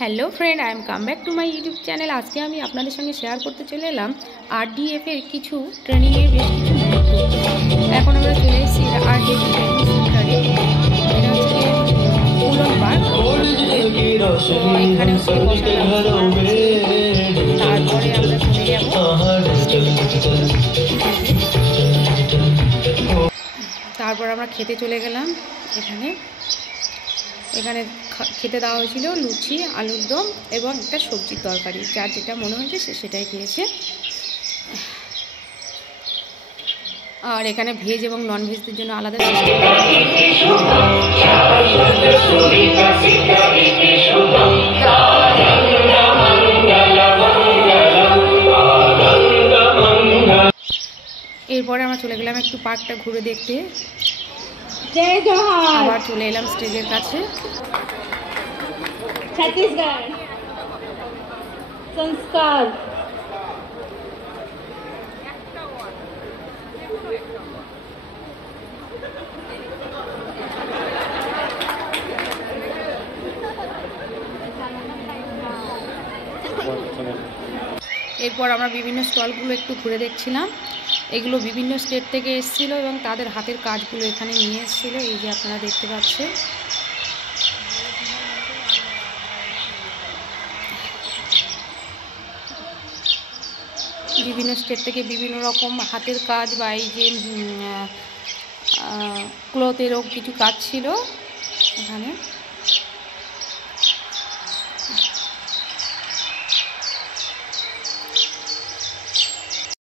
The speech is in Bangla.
Hello friend, I am come back to my YouTube channel. আজকে আমি আপনাদের সঙ্গে শেয়ার করতে চলে এলাম আরডিএফের কিছু ট্রেনিংয়ের বেশ কিছু মুহূর্ত। এখন আমরা চলে এসেছি আরডিএফ ট্রেনিং সেন্টারে। এটা হচ্ছে উলন পার্ক। তো এখানে হচ্ছে তারপরে আমরা চলে যাব। তারপর আমরা খেতে চলে গেলাম। এখানে খেতে দেওয়া হয়েছিল লুচি, আলুর দম এবং একটা সবজির তরকারি। যার যেটা মনে হয়েছে সে সেটাই খেয়েছে। আর এখানে ভেজ এবং নন ভেজদের জন্য আলাদা এরপরে আমরা চলে গেলাম একটু পার্কটা ঘুরে দেখতে। আবার চলে এলাম স্টেজের কাছে। ছত্তিশগড় সংস্কার। এরপর আমরা বিভিন্ন স্টলগুলো একটু ঘুরে দেখছিলাম। এগুলো বিভিন্ন স্টেট থেকে এসেছিলো এবং তাদের হাতের কাজগুলো এখানে নিয়ে এসেছিলো। এই যে আপনারা দেখতে পাচ্ছেন। বিভিন্ন স্টেট থেকে বিভিন্ন রকম হাতের কাজ বা এই যে ক্লথেরও কিছু কাজ ছিল এখানে।